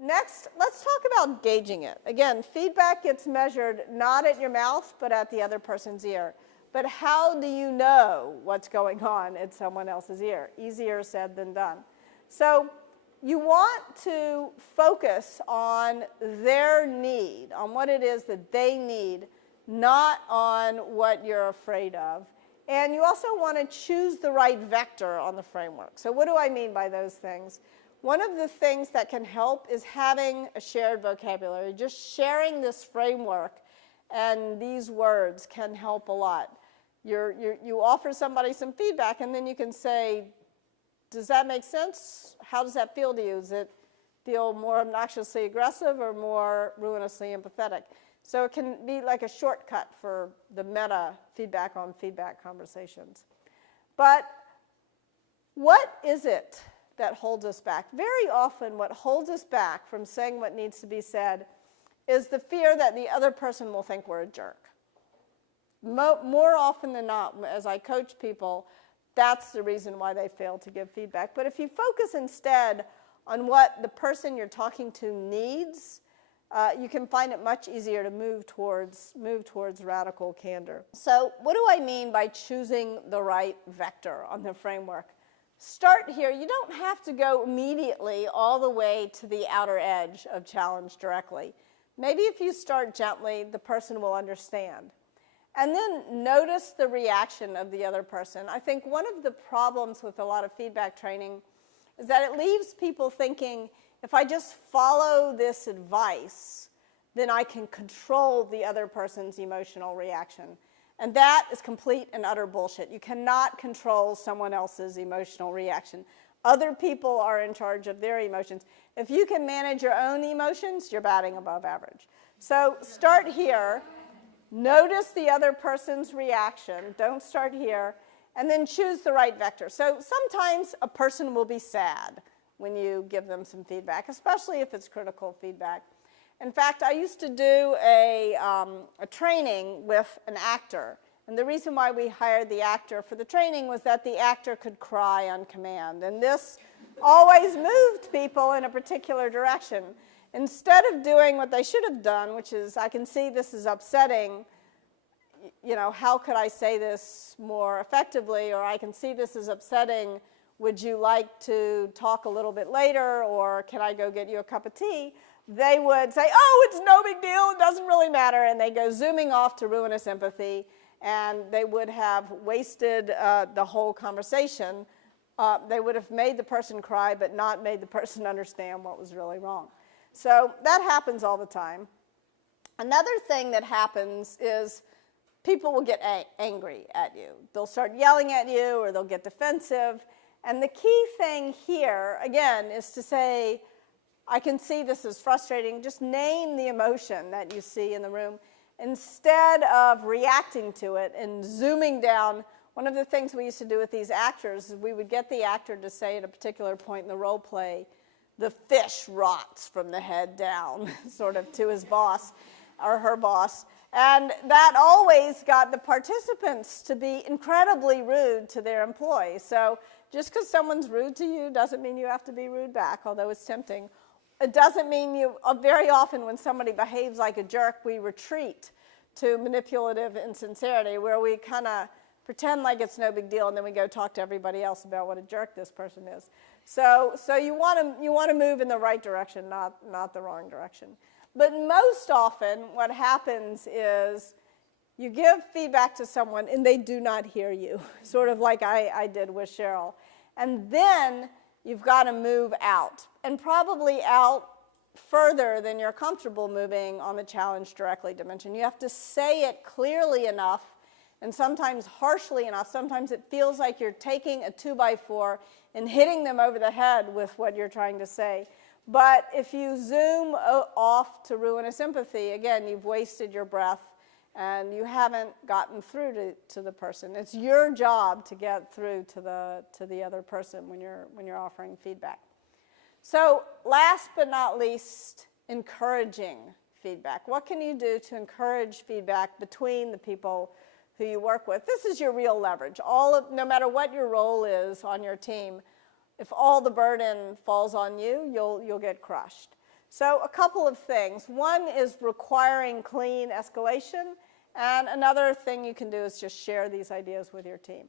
Next, let's talk about gauging it. Again, feedback gets measured not at your mouth, but at the other person's ear. But how do you know what's going on at someone else's ear? Easier said than done. So you want to focus on their need, on what it is that they need, not on what you're afraid of. And you also want to choose the right vector on the framework. So what do I mean by those things? One of the things that can help is having a shared vocabulary. Just sharing this framework and these words can help a lot. You offer somebody some feedback, and then you can say, does that make sense? How does that feel to you? Does it feel more obnoxiously aggressive or more ruinously empathetic? So it can be like a shortcut for the meta feedback on feedback conversations. But what is it that holds us back? Very often what holds us back from saying what needs to be said is the fear that the other person will think we're a jerk. More often than not, as I coach people, that's the reason why they fail to give feedback. But if you focus instead on what the person you're talking to needs, you can find it much easier to move towards radical candor. So what do I mean by choosing the right vector on the framework? Start here. You don't have to go immediately all the way to the outer edge of challenge directly. Maybe if you start gently, the person will understand. And then notice the reaction of the other person. I think one of the problems with a lot of feedback training is that it leaves people thinking, if I just follow this advice, then I can control the other person's emotional reaction. And that is complete and utter bullshit. You cannot control someone else's emotional reaction. Other people are in charge of their emotions. If you can manage your own emotions, you're batting above average. So start here. Notice the other person's reaction. Don't start here. And then choose the right vector. So sometimes a person will be sad when you give them some feedback, especially if it's critical feedback. In fact, I used to do a training with an actor. And the reason why we hired the actor for the training was that the actor could cry on command. And this always moved people in a particular direction. Instead of doing what they should have done, which is, I can see this is upsetting, how could I say this more effectively? Or I can see this is upsetting, would you like to talk a little bit later? Or can I go get you a cup of tea? They would say, oh, it's no big deal, it doesn't really matter. And they go zooming off to ruinous empathy. And they would have wasted the whole conversation. They would have made the person cry, but not made the person understand what was really wrong. So that happens all the time. Another thing that happens is people will get angry at you. They'll start yelling at you, or they'll get defensive. And the key thing here, again, is to say, I can see this is frustrating. Just name the emotion that you see in the room. Instead of reacting to it and zooming down, one of the things we used to do with these actors is we would get the actor to say at a particular point in the role play, the fish rots from the head down, sort of to his boss or her boss. And that always got the participants to be incredibly rude to their employee. So just because someone's rude to you doesn't mean you have to be rude back, although it's tempting. It doesn't mean you, very often when somebody behaves like a jerk, we retreat to manipulative insincerity, where we kind of pretend like it's no big deal, and then we go talk to everybody else about what a jerk this person is. So you want to move in the right direction, not the wrong direction. But most often what happens is you give feedback to someone and they do not hear you, sort of like I did with Cheryl. And then you've got to move out, and probably out further than you're comfortable moving on the challenge directly dimension. You have to say it clearly enough, and sometimes harshly enough. Sometimes it feels like you're taking a 2x4 and hitting them over the head with what you're trying to say. But if you zoom off to ruinous empathy, again, you've wasted your breath and you haven't gotten through to the person. It's your job to get through to the other person when you're offering feedback. So last but not least, encouraging feedback. What can you do to encourage feedback between the people who you work with? This is your real leverage. No matter what your role is on your team, if all the burden falls on you, you'll get crushed. So a couple of things. One is requiring clean escalation, and another thing you can do is just share these ideas with your team.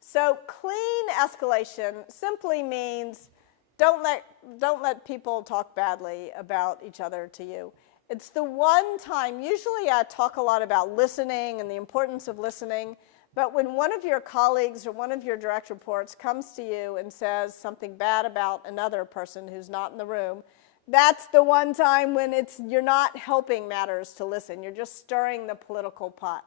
So clean escalation simply means don't let people talk badly about each other to you. It's the one time, usually I talk a lot about listening and the importance of listening, but when one of your colleagues or one of your direct reports comes to you and says something bad about another person who's not in the room, that's the one time when you're not helping matters to listen. You're just stirring the political pot.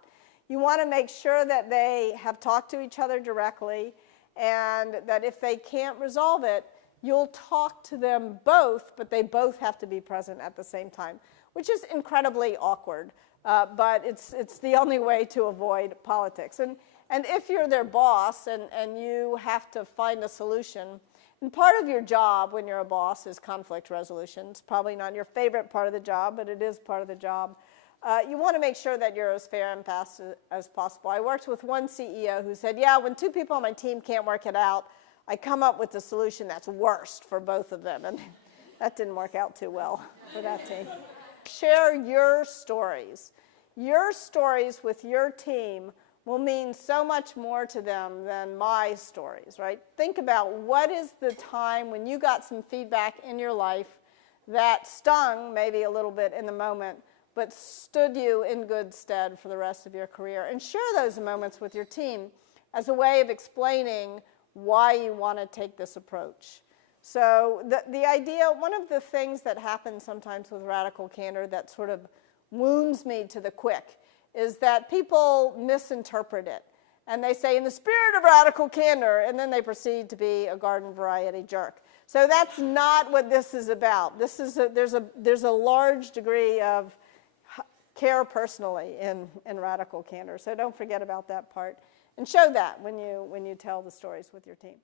You want to make sure that they have talked to each other directly, and that if they can't resolve it, you'll talk to them both, but they both have to be present at the same time, which is incredibly awkward, but it's the only way to avoid politics. And if you're their boss and you have to find a solution, and part of your job when you're a boss is conflict resolution. It's probably not your favorite part of the job, but it is part of the job. You want to make sure that you're as fair and fast as possible. I worked with one CEO who said, yeah, when two people on my team can't work it out, I come up with the solution that's worst for both of them. And that didn't work out too well for that team. Share your stories. Your stories with your team will mean so much more to them than my stories, right? Think about what is the time when you got some feedback in your life that stung maybe a little bit in the moment, but stood you in good stead for the rest of your career. And share those moments with your team as a way of explaining why you want to take this approach. So the idea, one of the things that happens sometimes with radical candor that sort of wounds me to the quick is that people misinterpret it. And they say, in the spirit of radical candor, and then they proceed to be a garden variety jerk. So that's not what this is about. There's a large degree of care personally in radical candor. So don't forget about that part. And show that when you tell the stories with your team.